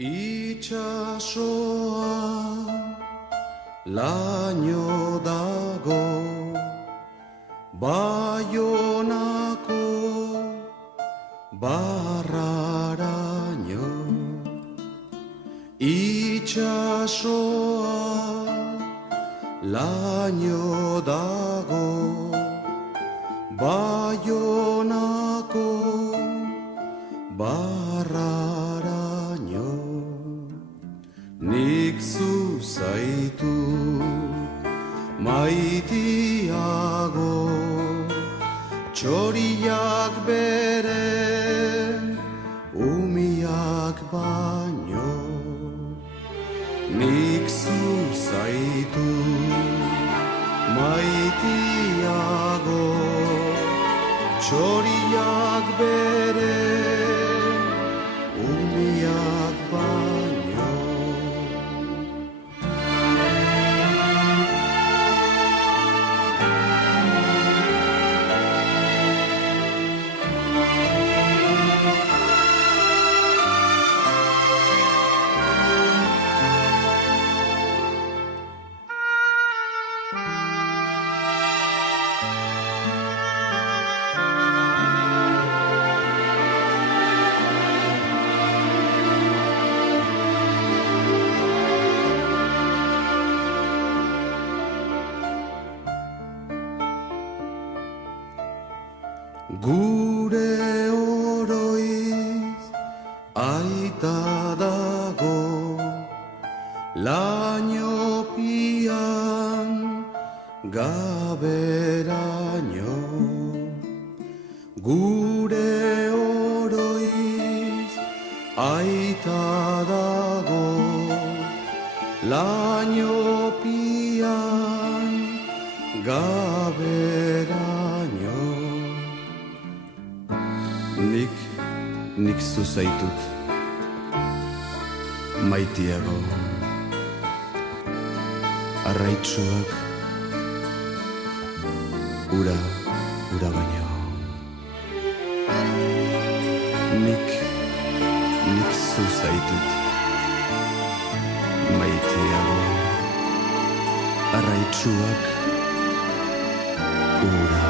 Itxasoa laino dago, Baionako barraraino. Itxasoa laino dago, Baionako barraraino. Nik zu zaitu maitiago, txoriak beren umiak baino. Nik zu zaitu maitiago, txoriak beren umiak baino. Gure oroiz aita dago, lainopian gaberaino. Gure oroiz aita dago, lainopian gaberaino. Nik zu zaitut maitiago, arraitsuak ura baino. Nik zu zaitut maitiago, arraitsuak ura